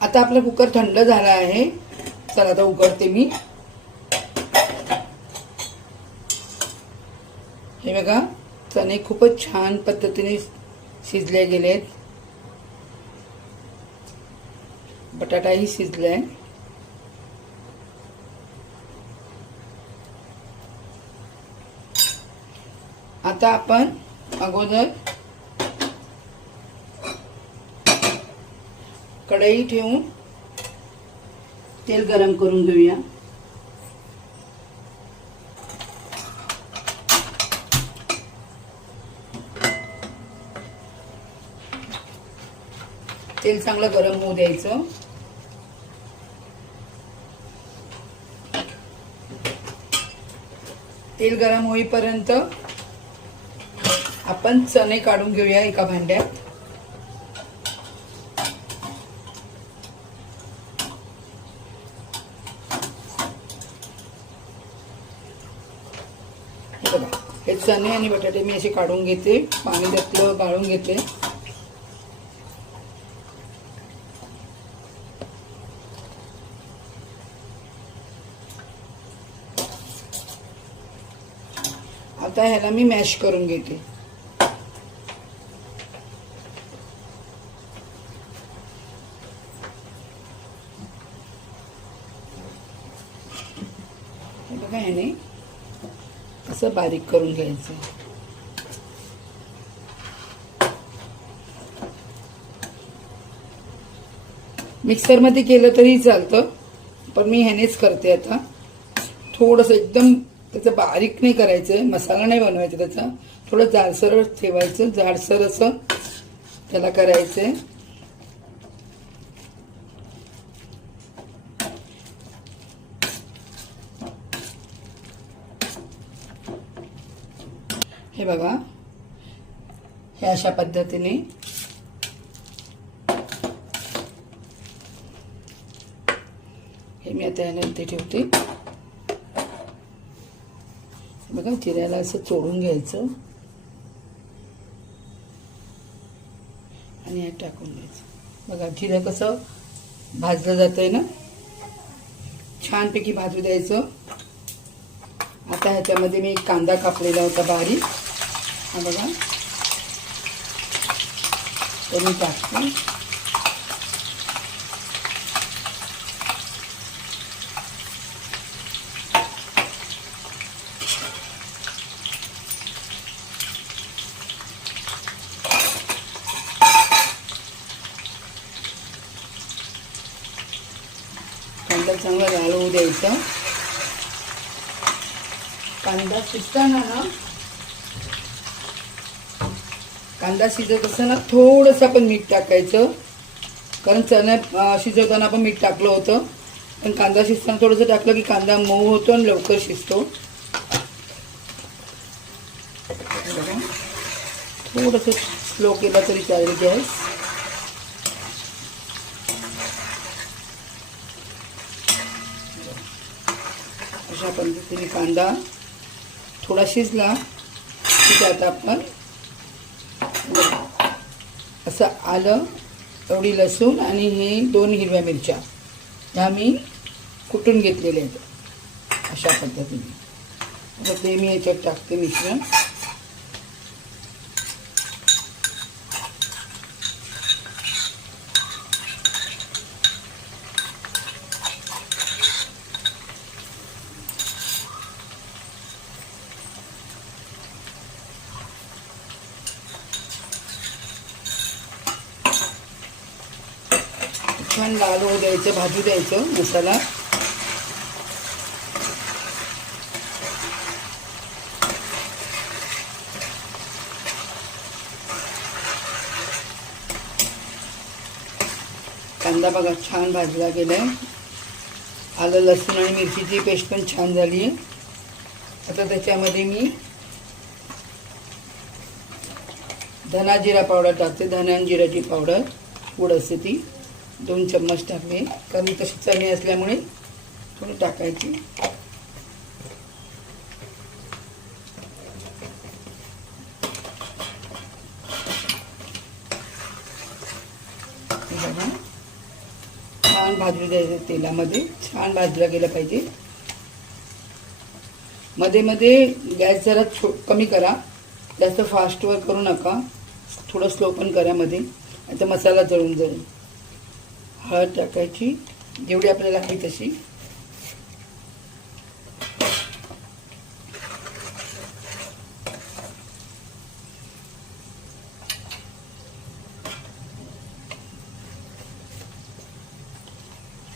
आता आपला कुकर थंड झाला आहे. चला आता उघडते मी. हे बघा, चणे खूपच छान पद्धतीने शिजले गेलेत. बटाटाही शिजलाय. आता आपण अगोदर कढई ठेवून तेल गरम करून घेऊया. तेल चांगलं गरम होऊ द्यायचं. तेल गरम होईपर्यंत आपण चणे काढून घेऊया एका भांड्यात. हे बघा, हे चणे आणि बटाटे मी असे काढून घेते. पाणी त्यातलं गाळून घेते. आता ह्याला मी मॅश करून घेते. हे बघा, ह्याने असं बारीक करून घ्यायचं. मिक्सरमध्ये केलं तरी चालतं, पण मी ह्यानेच करते. आता थोडंसं एकदम त्याचं बारीक नाही करायचं, मसाला नाही बनवायचा त्याचा. थोडं जाडसर ठेवायचं, जाडसर असं त्याला करायचंय. हे बघा, हे अशा पद्धतीने हे मी आता यानंतर ठेवते. बघा, जिऱ्याला असं चोडून घ्यायचं आणि यात टाकून द्यायचं. बघा, जिरं कसं भाजलं जातंय ना, छानपैकी भाजू द्यायचं. आता ह्याच्यामध्ये मी एक कांदा कापलेला होता बारीक, हा बघा, तो मी टाकते. कांदा चांगला लाल होऊ द्यायचा. कांदा शिजताना ना, कांदा शिजत असताना थोडंसं आपण मीठ टाकायचं, कारण चणे शिजवताना आपण मीठ टाकलं होतं. पण कांदा शिजताना थोडंसं टाकलं की कांदा मऊ होतो आणि लवकर शिजतो. थोडंसं स्लो केला तरी चालेल गॅस. अशा पद्धतीने कांदा थोडा शिजला की त्यात आपण असं आलं, एवढी लसूण आणि हे 2 हिरव्या मिरच्या ह्या मी कुटून घेतलेल्या आहेत. अशा पद्धतीने आता ते मी याच्यात टाकते मिश्रण. छान लाल होऊ द्यायचं, भाजू द्यायचं मसाला. कांदा बघा छान भाजला गेलाय. आलं, लसूण आणि मिरचीची पेस्ट पण छान झाली आहे. आता त्याच्यामध्ये मी धना जिरा पावडर टाकते. धना आणि जिऱ्याची पावडर पूड असते ती 2 चम्मच टाकले, कारण तशी चणे असल्यामुळे थोडी टाकायची. छान भाजू द्यायचं तेलामध्ये, छान भाजला गेलं पाहिजे. मध्ये मध्ये गॅस जरा कमी करा, जास्त फास्टवर करू नका, थोडं स्लो पण करा मध्ये, आता मसाला जळून जाईल. हळद टाकायची जेवढी आपल्याला हवी तशी.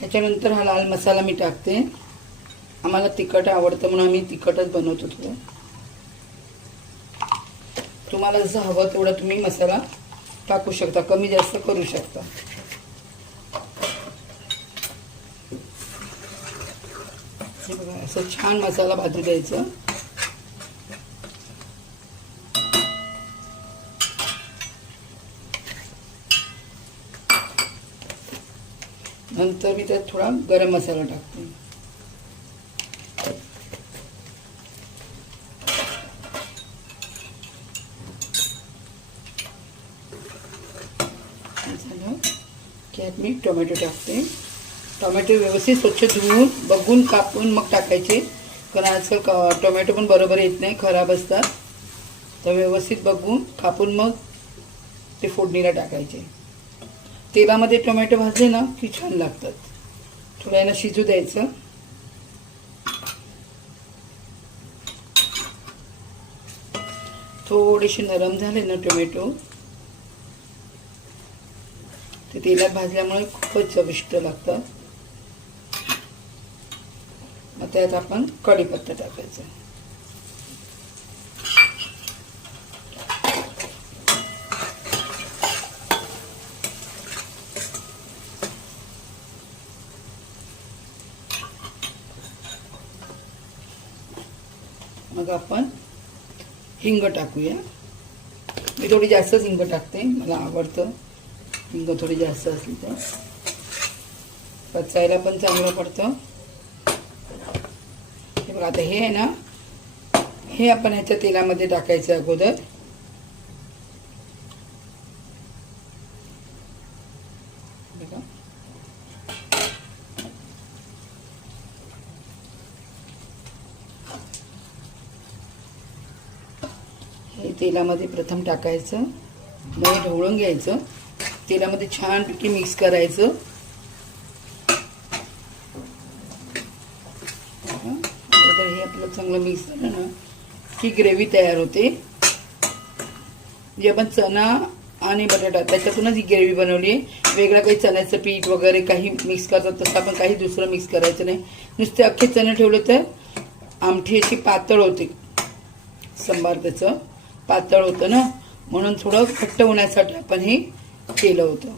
ह्याच्यानंतर हा लाल मसाला मी टाकते. आम्हाला तिखट आवडतं म्हणून आम्ही तिखटच बनवतो थोडं. तुम्हाला जसं हवं तेवढा तुम्ही मसाला टाकू शकता, कमी जास्त करू शकता. हे बघा असं छान मसाला भाजू द्यायचं. नंतर मी त्यात थोडा गरम मसाला टाकते. झालं की यात मी टोमॅटो टाकते. टोमॅटो व्यवस्थित स्वच्छ धुवून बघून कापून मग टाकायचे, कारण आजकाल टोमॅटो पण बरोबर येत नाही, खराब असतात. तर व्यवस्थित बघून कापून मग ते फोडणीला टाकायचे. तेलामध्ये टोमॅटो भाजले ना की छान लागतात. थोड्या वेळानं शिजू द्यायचं. थोडेसे नरम झाले ना टोमॅटो, ते तेलात भाजल्यामुळे खूपच चविष्ट लागतात. मग त्यात आपण कढीपत्ता टाकायचा. मग आपण हिंग टाकूया. मी थोडी जास्तच हिंग टाकते, मला आवडतं हिंग थोडी जास्त असली तर, पचायला पण चांगलं पडतं. हे बघा आता हे आहे ना, हे आपण ह्याच्या तेलामध्ये टाकायचं अगोदर. बघा हे तेलामध्ये प्रथम टाकायचं, मग ढवळून घ्यायचं, तेलामध्ये छानपैकी मिक्स करायचं. तर हे आपलं चांगलं मिक्स झालं ना की ग्रेव्ही तयार होते. जे आपण चणा आणि बटाटा त्याच्यातूनच ही ग्रेव्ही बनवली आहे. वेगळं काही चण्याचं पीठ वगैरे काही मिक्स करतात तसं आपण काही दुसरं मिक्स करायचं नाही. नुसते अख्खे चणे ठेवले तर आमटी अशी पातळ होते, संभार त्याचं पातळ होतं ना, म्हणून थोडं घट्ट होण्यासाठी आपण हे केलं होतं.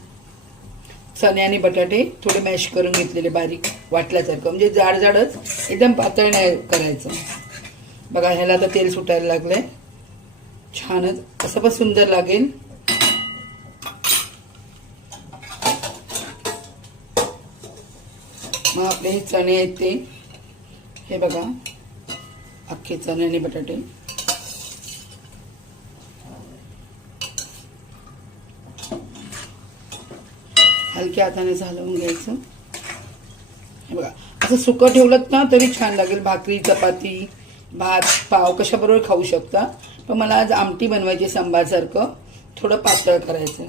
चणे आणि बटाटे थोडे मॅश करून घेतलेले बारीक वाटल्यासारखं, म्हणजे जाड जाडच, एकदम पातळ नाही करायचं. बघा ह्याला आता तेल सुटायला लागलंय छानच, असं पण सुंदर लागेल. मग आपले हे चणे आहेत ते, हे बघा अख्खे चणे आणि बटाटे हलक्या हाताने हलवून घ्यायचं. हे बघा असं सुकं ठेवलं ना तरी छान लागेल. भाकरी, चपाती, भात, पाव कशाबरोबर खाऊ शकता. पण मला आज आमटी बनवायची सांबारसारखं, थोडं पातळ करायचं.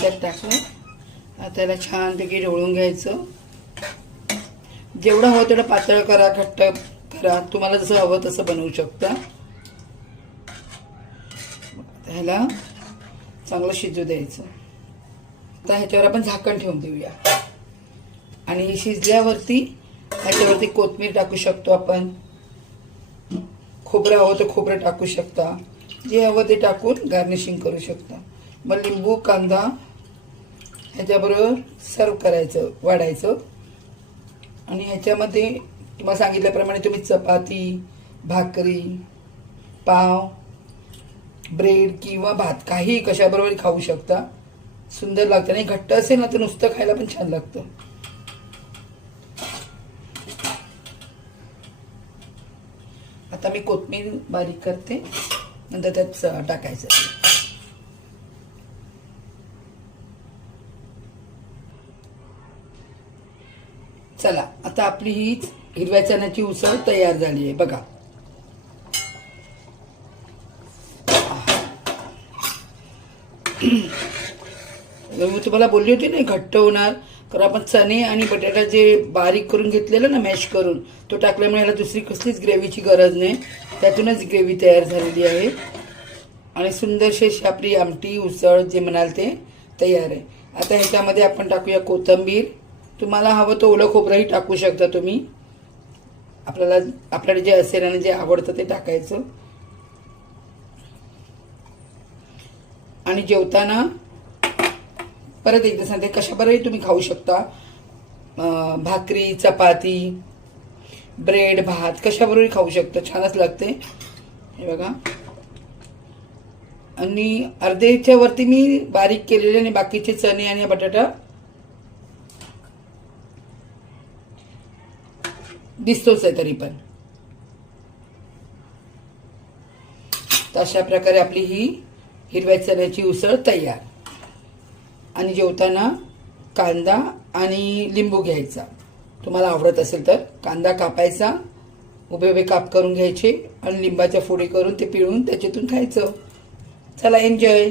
त्यात टाकलं आता त्याला छानपैकी ढवळून घ्यायचं. जेवढं हवं तेवढं पातळ करा, घट्ट करा, तुम्हाला जसं हवं तसं बनवू शकता. ह्याला चांगलं शिजू द्यायचं. आता ह्याच्यावर आपण झाकण ठेवून देऊया आणि शिजल्यावरती ह्याच्यावरती कोथिंबीर टाकू शकतो आपण. खोबरं हवं तर खोबरं टाकू शकता, जे हवं ते टाकून गार्निशिंग करू शकता. मग लिंबू कांदा ह्याच्याबरोबर सर्व करायचं, वाढायचं. आणि ह्याच्यामध्ये तुम्हाला सांगितल्याप्रमाणे तुम्ही चपाती, भाकरी, पाव, ब्रेड किंवा भात काही कशाबरोबर खाऊ शकता. सुंदर लागतं. आणि घट्ट असेल ना तर नुसतं खायला पण छान लागतं. आता मी कोथिंबीर बारीक करते, नंतर त्यात टाकायचं. चला आता आपली ही हिरव्या चण्याची उसळ तयार झाली आहे बघा. मी तुम्हाला बोलली होती ना घट्ट होणार, कारण आपण चणे आणि बटाटा जे बारीक करून घेतलेलं ना मॅश करून, तो टाकल्यामुळे याला दुसरी कसलीच ग्रेव्हीची गरज नाही, त्यातूनच ग्रेव्ही तयार झालेली आहे. आणि सुंदरशी अशी आपली आमटी उसळ जे म्हणाल ते तयार आहे. आता ह्याच्यामध्ये आपण टाकूया कोथिंबीर. तुम्हाला हवं तर ओलं खोबरंही टाकू शकता तुम्ही, आपल्याला जे असेल आणि जे आवडतं ते टाकायचं. आणि जेवताना परत एकदा सांगते, कशाबरोबरही तुम्ही खाऊ शकता. भाकरी, चपाती, ब्रेड, भात कशाबरोबरही खाऊ शकता, छानच लागते. हे बघा. आणि अर्ध्याच्या वरती मी बारीक केलेले आणि बाकीचे चणे आणि बटाटा दिसतोच आहे तरी पण. तर अशा प्रकारे आपली ही हिरव्या चण्याची उसळ तयार. आणि जेवताना कांदा आणि लिंबू घ्यायचा, तुम्हाला आवडत असेल तर कांदा कापायचा, उभे उभे काप करून घ्यायचे आणि लिंबाच्या फोडी करून ते पिळून त्याच्यातून खायचं. चला एन्जॉय.